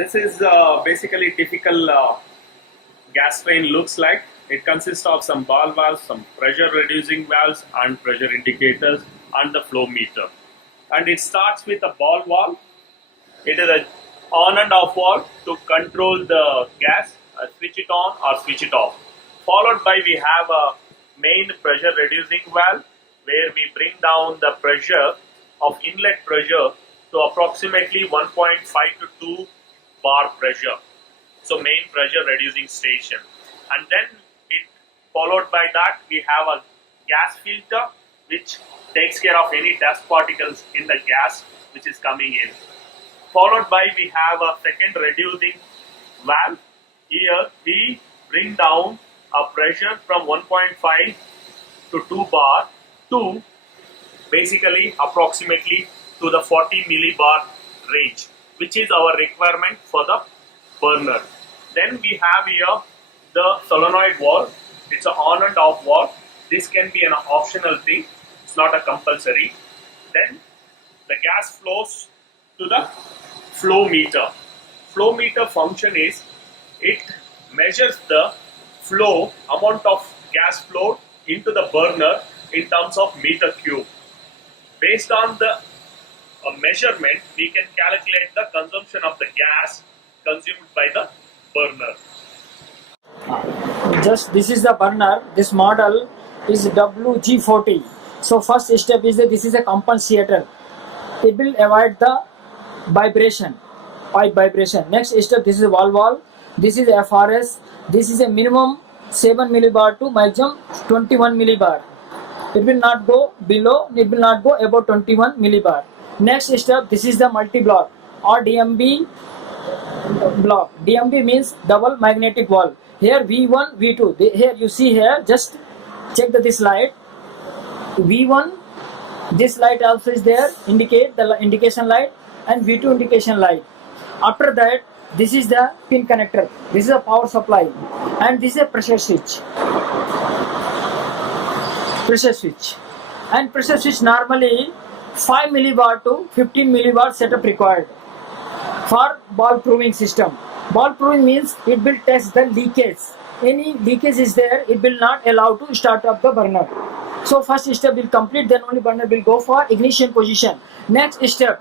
This is basically typical gas train looks like. It consists of some ball valves, some pressure reducing valves and pressure indicators and the flow meter. And it starts with a ball valve. It is a on and off valve to control the gas, switch it on or switch it off. Followed by we have a main pressure reducing valve where we bring down the pressure of inlet pressure to approximately 1.5 to 2 bar pressure. So main pressure reducing station. And then it followed by that we have a gas filter which takes care of any dust particles in the gas which is coming in. Followed by we have a second reducing valve. Here we bring down a pressure from 1.5 to 2 bar to basically approximately to the 40 millibar range, which is our requirement for the burner. Then we have here the solenoid valve. It's an on and off valve. This can be an optional thing. It's not a compulsory. Then the gas flows to the flow meter. Flow meter function is it measures the flow amount of gas flow into the burner in terms of meter cube. Based on the measurement, we can calculate the consumption of the gas consumed by the burner. Just this is the burner. This model is WG40. So first step is that this is a compensator. It will avoid the vibration, pipe vibration. Next step, this is a valve. This is FRS. This is a minimum 7 millibar to maximum 21 millibar. It will not go below, it will not go above 21 millibar. Next step, this is the multi-block or DMB block. DMB means double magnetic valve. Here V1, V2. Here you see here, just check this light. V1, this light also is there, indicate the indication light, and V2 indication light. After that, this is the pin connector. This is a power supply, and this is a pressure switch. And pressure switch normally 5 millibar to 15 millibar setup required for ball proving system. Ball proving means it will test the leakage. Any leakage is there, it will not allow to start up the burner. So first step will complete, then only burner will go for ignition position. Next step,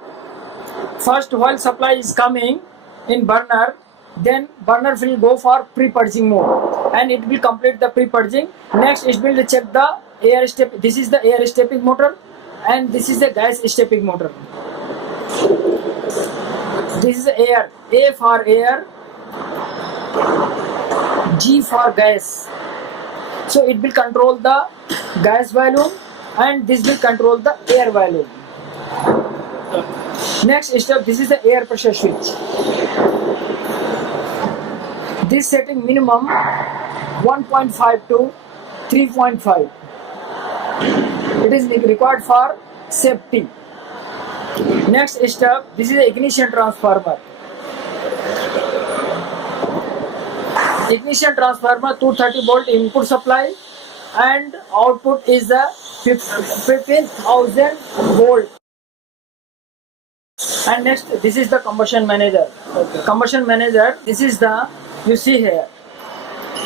first oil supply is coming in burner, then burner will go for pre-purging mode and it will complete the pre-purging. Next it will check the air step. This is the air stepping motor and this is the gas stepping motor. This is air, A for air, G for gas. So it will control the gas volume and this will control the air volume. Next step, this is the air pressure switch. This setting minimum 1.5 to 3.5. It is required for safety. Next step, this is the ignition transformer. Ignition transformer 230 volt input supply and output is the 15,000 volt. And next, this is the combustion manager. Okay. Combustion manager, this is the, you see here.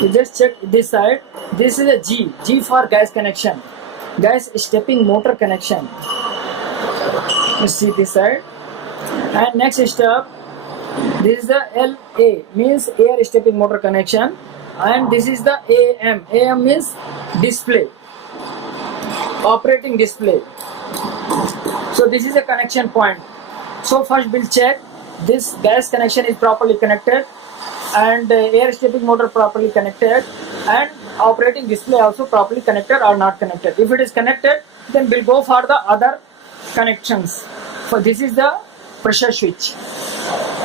You just check this side. This is a G for gas connection. Gas stepping motor connection. You see this side. And next step, this is the LA, means air stepping motor connection. And this is the AM. AM means display, operating display. So this is a connection point. So first we'll check this gas connection is properly connected and air stepping motor properly connected and operating display also properly connected or not connected. If it is connected, then we'll go for the other connections. So this is the pressure switch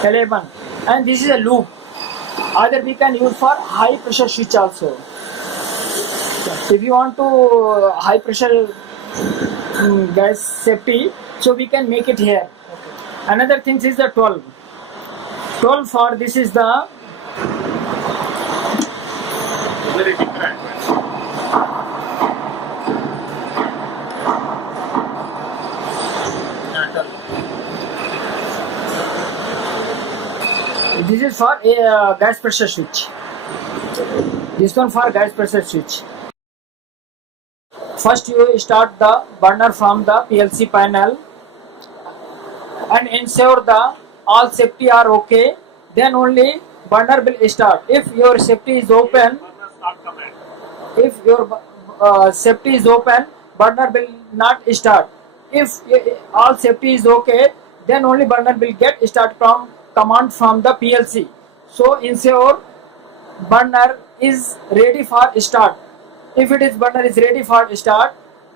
11 and this is a loop. Either we can use for high pressure switch also. If you want to high pressure gas safety, so we can make it here. Another thing is the 12 for this is the Very different. This is for a gas pressure switch. This one for gas pressure switch. First you start the burner from the PLC panel and ensure the all safety are okay. Then only burner will start. If your safety is open, Burner start command. if your safety is open, burner will not start. If all safety is okay, then only burner will get start from command from the PLC. So ensure burner is ready for start. If it is burner is ready for start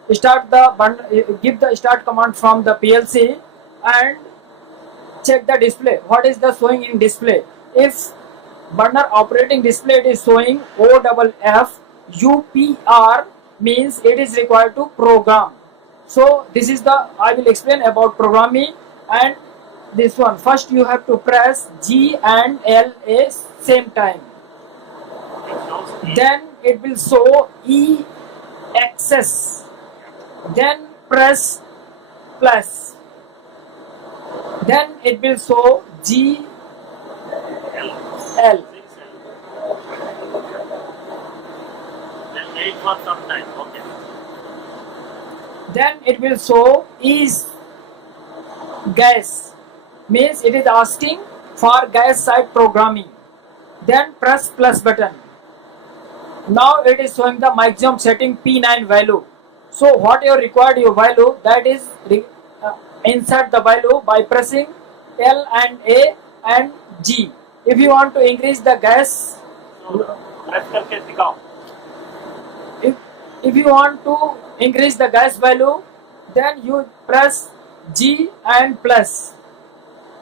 the burner, give the start command from the PLC and check the display. What is the showing in display? If burner operating display it is showing OFF UPR means it is required to program. So this is the I will explain about programming and this one. First you have to press G and L a same time. Then it will show E access. Then press plus. Then it will show G L. Then wait for some time. Okay. Then it will show is gas means it is asking for gas side programming. Then press plus button. Now it is showing the maximum setting P9 value. So what you required your value, that is insert the value by pressing L and A and G. If you want to increase the gas, So press करके दिखाओ. if you want to increase the gas value, then you press G and plus.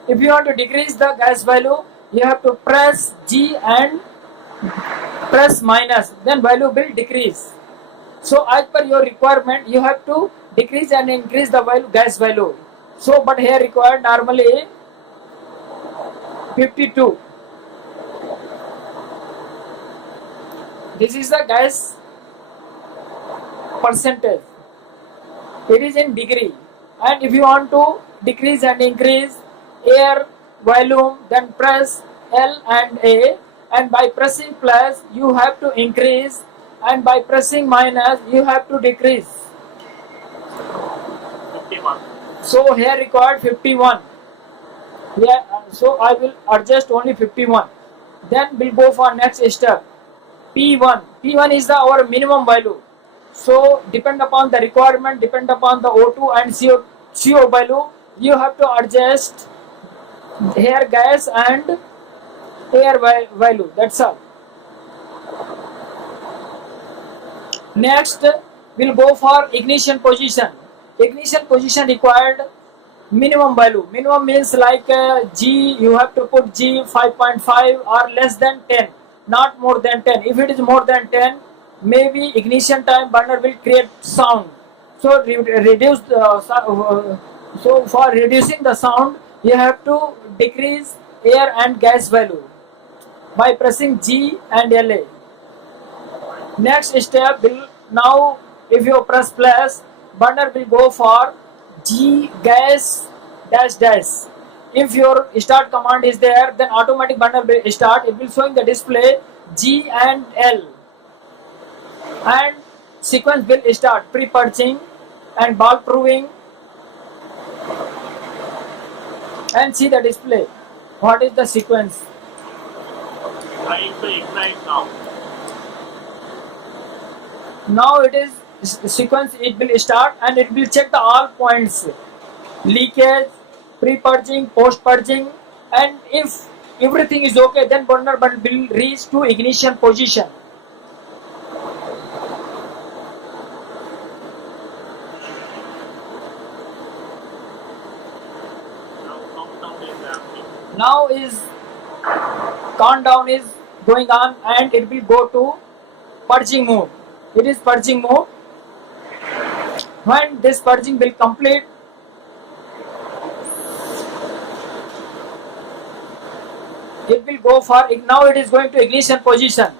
If you want to decrease the gas value, you have to press G and press minus, then value will decrease. So as per your requirement, you have to decrease and increase the value, gas value. So but here required normally 52. This is the gas percentage. It is in degree. And if you want to decrease and increase air volume, then press L and A, and by pressing plus you have to increase, and by pressing minus you have to decrease. 51. So here required 51. Yeah, so I will adjust only 51. Then we'll go for next step. P1. P1 is our minimum value. So depend upon the requirement, depend upon the O2 and CO value, you have to adjust here gas and air value. That's all. Next we'll go for ignition position. Ignition position required minimum value. Minimum means like G, you have to put G 5.5 or less than 10, not more than 10. If it is more than 10, maybe ignition time burner will create sound. So reduce so for reducing the sound, you have to decrease air and gas value by pressing G and LA. Next step will, now if you press plus, burner will go for G gas dash dash. If your start command is there, then automatic burner will start. It will showing the display G and L, and sequence will start pre-purging and bulb proving, and see the display. What is the sequence? Trying to ignite now. Now it is sequence, it will start and it will check the all points, leakage, pre-purging, post-purging, and if everything is okay, then burner will reach to ignition position. Now is countdown is going on and it will go to purging mode. It is purging mode. When this purging will complete, it will go for, now it is going to ignition position.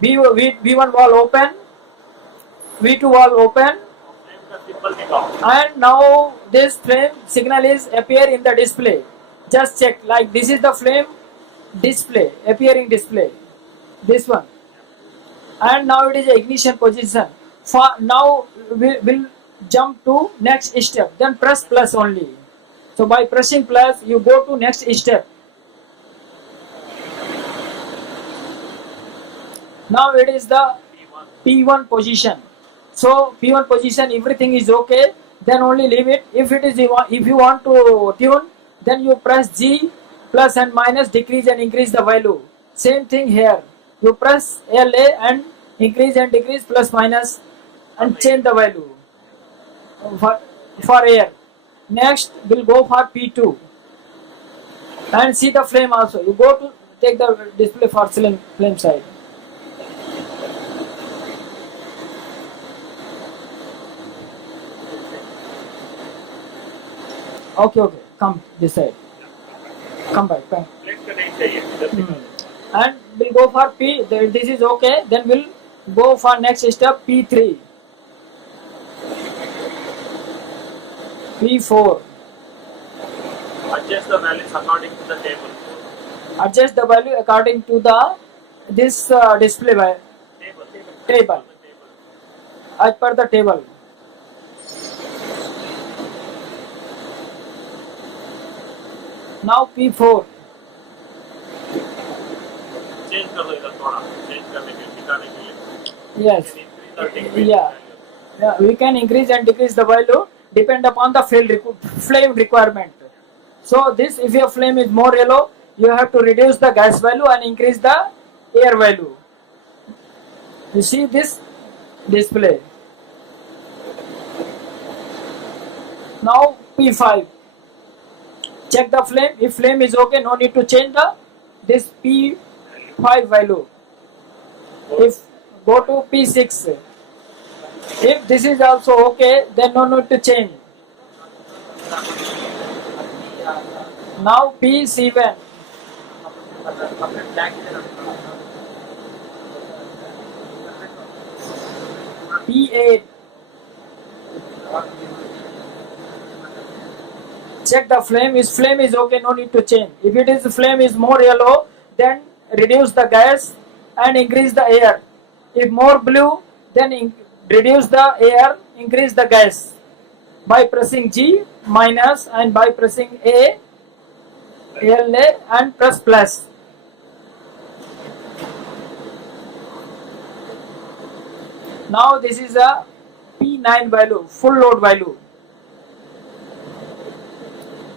V1 valve open, V2 valve open, and now this flame signal is appear in the display. Just check, like this is the flame display, appearing display, this one, and now it is ignition position. For now we will jump to next step, then press plus only. So by pressing plus you go to next step. Now it is the P1 position. So P1 position, everything is okay, then only leave it. If you want to tune, then you press G, plus and minus, decrease and increase the value. Same thing here. You press LA and increase and decrease, plus minus, and change the value for air. Next we'll go for P2 and see the flame also. You go to take the display for flame side. Okay, come this side. Come back. And we'll go for P. This is okay. Then we'll go for next step, P3, P4. Adjust the values according to the table. Adjust the value according to the display table. As per the table. Now P4. Change कर दो इधर थोड़ा. Change करने के दिखाने के लिए. Yes. Yeah. We can increase and decrease the value depend upon the flame requirement. So this, if your flame is more yellow, you have to reduce the gas value and increase the air value. You see this display. Now P5. Check the flame. If flame is okay, no need to change this P5 value. If go to P6. If this is also okay, then no need to change. Now P7. P8. Check the flame. If flame is okay, no need to change. If it is flame is more yellow, then reduce the gas and increase the air. If more blue, then reduce the air, increase the gas by pressing G minus and by pressing A, LA and press plus. Now this is a P9 value, full load value.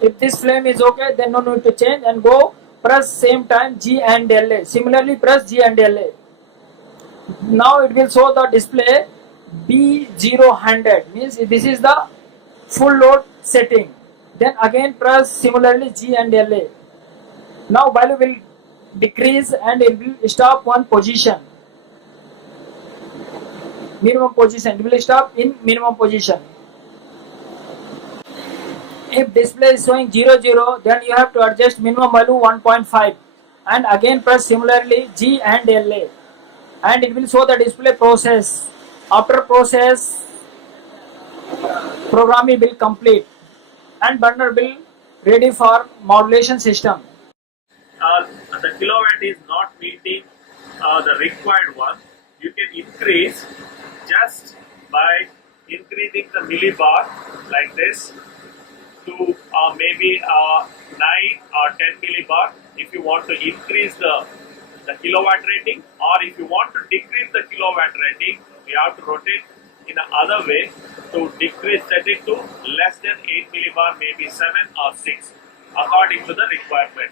If this flame is okay, then no need to change and go press same time G and LA. Similarly press G and LA. Now it will show the display B000, means this is the full load setting. Then again press similarly G and LA. Now value will decrease and it will stop one position. Minimum position. It will stop in minimum position. If display is showing 00, then you have to adjust minimum value 1.5 and again press similarly G and LA and it will show the display process. After process, programming will complete and burner will ready for modulation system. The kilowatt is not meeting the required one. You can increase just by increasing the millibar like this to maybe 9 or 10 millibar if you want to increase the kilowatt rating, or if you want to decrease the kilowatt rating, you have to rotate in another way to decrease, set it to less than 8 millibar, maybe 7 or 6 according to the requirement.